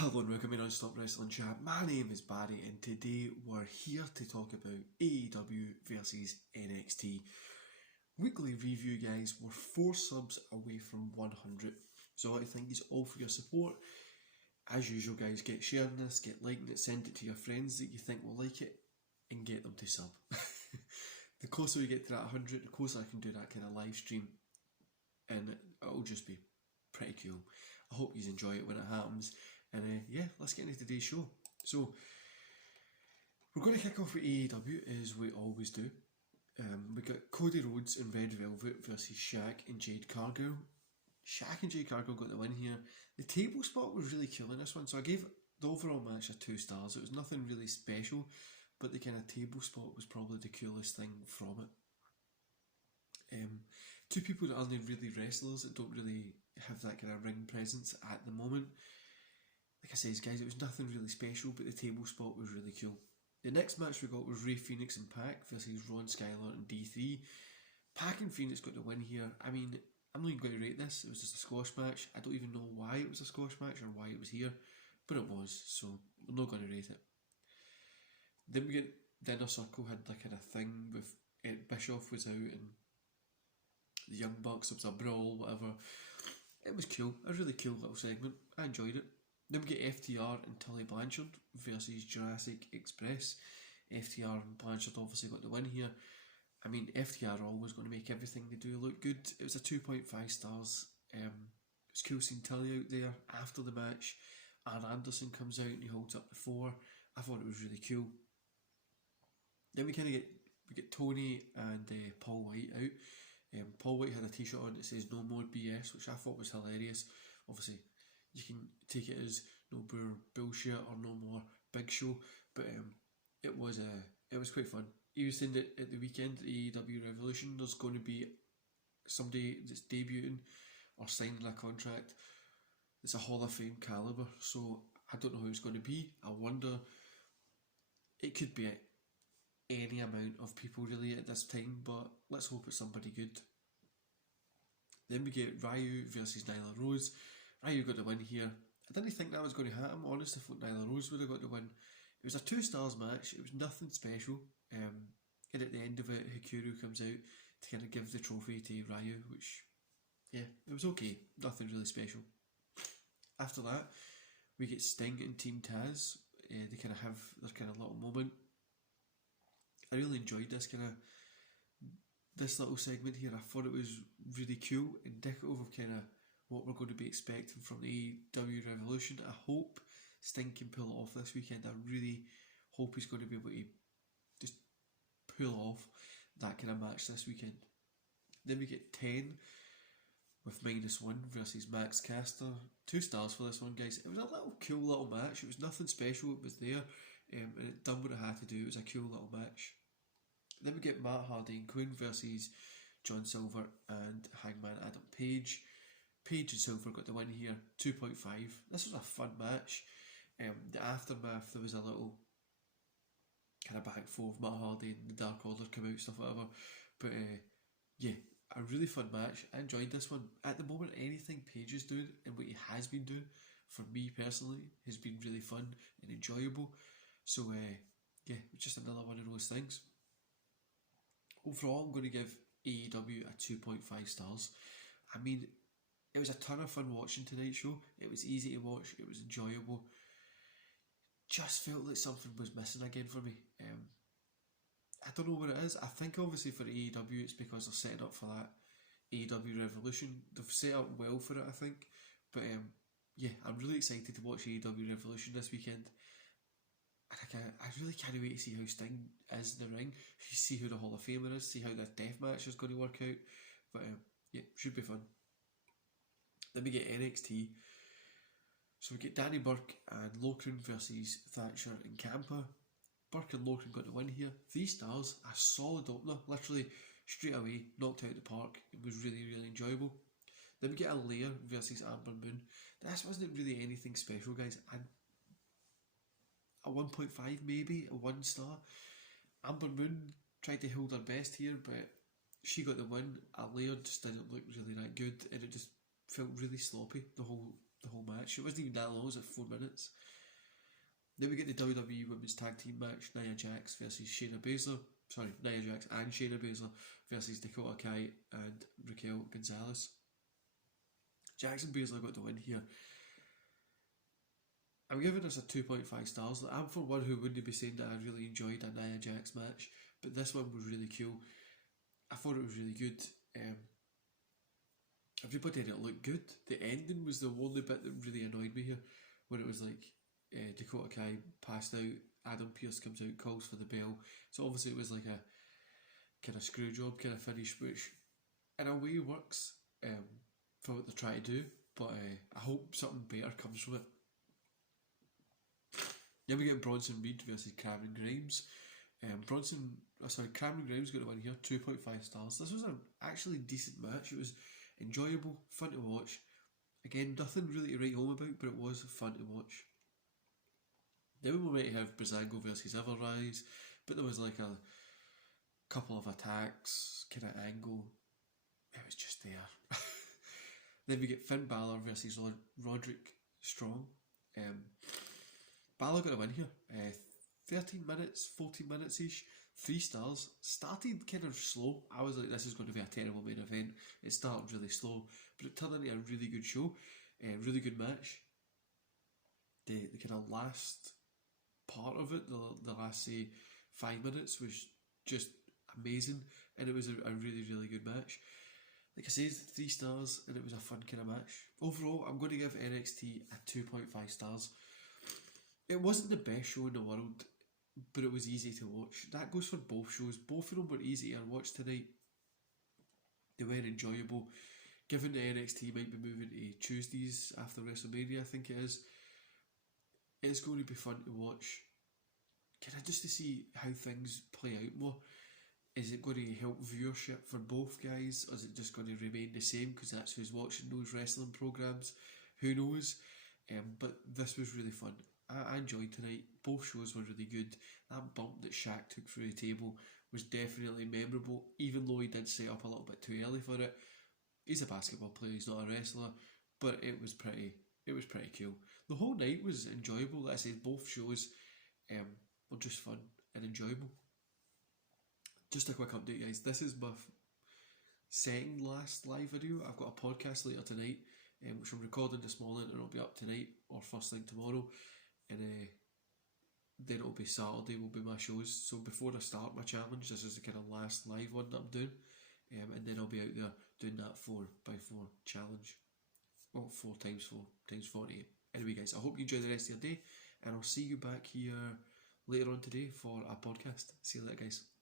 Hello and welcome to Non-Stop Wrestling Chat. My name is Barry and today we're here to talk about AEW versus NXT. Weekly review, guys. We're 4 subs away from 100. So I want to thank you all for your support. As usual, guys, get sharing this, get liking it, send it to your friends that you think will like it and get them to sub. The closer we get to that 100, the closer I can do that kind of live stream and it'll just be pretty cool. I hope you enjoy it when it happens. And yeah, let's get into today's show. So, we're going to kick off with AEW as we always do. We got Cody Rhodes and Red Velvet versus Shaq and Jade Cargill. Shaq and Jade Cargill got the win here. The table spot was really cool in this one, so I gave the overall match a 2 stars. It was nothing really special, but the kind of table spot was probably the coolest thing from it. Two people that aren't really wrestlers, that don't really have that kind of ring presence at the moment. Like I said, guys, it was nothing really special, but the table spot was really cool. The next match we got was Rey Fenix and Pac versus Ron Skyler and D3. Pac and Phoenix got the win here. I mean, I'm not even going to rate this. It was just a squash match. I don't even know why it was a squash match or why it was here, but it was, so we're not going to rate it. Then we get the Inner Circle had that kind of thing with Eric Bischoff was out and the Young Bucks. It was a brawl, whatever. It was cool. A really cool little segment. I enjoyed it. Then we get FTR and Tully Blanchard versus Jurassic Express. FTR and Blanchard obviously got the win here. I mean, FTR are always going to make everything they do look good. It was a 2.5 stars. It was cool seeing Tully out there after the match. Arn Anderson comes out and he holds up the 4. I thought it was really cool. Then we get Tony and Paul White out. Paul White had a t-shirt on that says "No More BS," which I thought was hilarious. Obviously, you can take it as no more bullshit or no more Big Show, but it was quite fun. He was saying that at the weekend at AEW Revolution there's going to be somebody that's debuting or signing a contract that's a Hall of Fame caliber, so I don't know who it's going to be. I wonder, it could be any amount of people really at this time, but let's hope it's somebody good. Then we get Ryu versus Nyla Rose. Ryu got the win here. I didn't think that was going to happen, honestly. I thought Nyla Rose would have got the win. It was a 2 stars match. It was nothing special. And at the end of it, Hikaru comes out to kind of give the trophy to Ryu, which, yeah, it was okay. Nothing really special. After that, we get Sting and Team Taz. They kind of have their kind of little moment. I really enjoyed this little segment here. I thought it was really cool, indicative of kind of what we're going to be expecting from the AEW Revolution. I hope Sting can pull it off this weekend. I really hope he's going to be able to just pull off that kind of match this weekend. Then we get 10 with -1 versus Max Caster. 2 stars for this one, guys. It was a cool little match. It was nothing special. It was there and it done what it had to do. It was a cool little match. Then we get Matt Hardy and Quinn versus John Silver and Hangman Adam Page. Page and Silver got the win here, 2.5. This was a fun match. The aftermath, there was a little kind of back and forth. Matt Hardy and the Dark Order come out, stuff, whatever. But yeah, a really fun match. I enjoyed this one. At the moment, anything Page is doing and what he has been doing, for me personally, has been really fun and enjoyable. So yeah, it's just another one of those things. Overall, I'm going to give AEW a 2.5 stars. I mean, it was a ton of fun watching tonight's show. It was easy to watch. It was enjoyable. Just felt like something was missing again for me. I don't know what it is. I think obviously for AEW it's because they're setting up for that AEW Revolution. They've set up well for it, I think. But yeah, I'm really excited to watch AEW Revolution this weekend. And I really can't wait to see how Sting is in the ring. See who the Hall of Famer is. See how the death match is going to work out. But yeah, should be fun. Then we get NXT. So we get Danny Burke and Locran versus Thatcher and Ciampa. Burke and Locran got the win here. 3 stars, a solid opener. Literally straight away, knocked out the park. It was really, really enjoyable. Then we get Aliyah versus Amber Moon. This wasn't really anything special, guys. A 1.5 maybe, a 1 star. Amber Moon tried to hold her best here, but she got the win. Aliyah just didn't look really that good, and it just felt really sloppy, the whole the whole match. It wasn't even that long, it was like 4 minutes. Then we get the WWE Women's Tag Team match, Nia Jax versus Shayna Baszler. Sorry, Nia Jax and Shayna Baszler versus Dakota Kai and Raquel Gonzalez. Jax and Baszler got the win here. I'm giving this a 2.5 stars. I'm for one who wouldn't be saying that I really enjoyed a Nia Jax match, but this one was really cool. I thought it was really good. Everybody in it looked good. The ending was the only bit that really annoyed me here, when it was like Dakota Kai passed out, Adam Pearce comes out, calls for the bell. So obviously it was like a kind of screw job kind of finish, which in a way works for what they're trying to do, but I hope something better comes from it. Then we get Bronson Reed versus Cameron Grimes. Cameron Grimes got the win here, 2.5 stars. This was an actually decent match. It was enjoyable, fun to watch. Again, nothing really to write home about, but it was fun to watch. Then we were meant to have Breezango versus Everrise, but there was like a couple of attacks, kind of angle. It was just there. Then we get Finn Balor versus Roderick Strong. Balor got a win here. 13 minutes, 14 minutes-ish, 3 stars. Started kind of slow. I was like, this is going to be a terrible main event. It started really slow, but it turned into a really good show. Really good match. The kind of last part of it, the last, say, 5 minutes was just amazing, and it was a really, really good match. Like I said, 3 stars, and it was a fun kind of match. Overall, I'm going to give NXT a 2.5 stars. It wasn't the best show in the world, but it was easy to watch. That goes for both shows. Both of them were easy to watch tonight. They were enjoyable. Given that NXT might be moving to Tuesdays after WrestleMania, I think it is, it's going to be fun to watch. Just to see how things play out more. Is it going to help viewership for both guys, or is it just going to remain the same because that's who's watching those wrestling programs? Who knows? But this was really fun. I enjoyed tonight. Both shows were really good. That bump that Shaq took through the table was definitely memorable, even though he did set up a little bit too early for it. He's a basketball player, he's not a wrestler, but it was pretty cool. The whole night was enjoyable. Like I said, both shows were just fun and enjoyable. Just a quick update, guys. This is my second last live video. I've got a podcast later tonight, which I'm recording this morning, and it'll be up tonight or first thing tomorrow. And then it'll be Saturday will be my shows. So before I start my challenge, this is the kind of last live one that I'm doing, and then I'll be out there doing that 4x4 challenge. Well, 4 times 4 times 48. Anyway, guys, I hope you enjoy the rest of your day, and I'll see you back here later on today for a podcast. See you later, guys.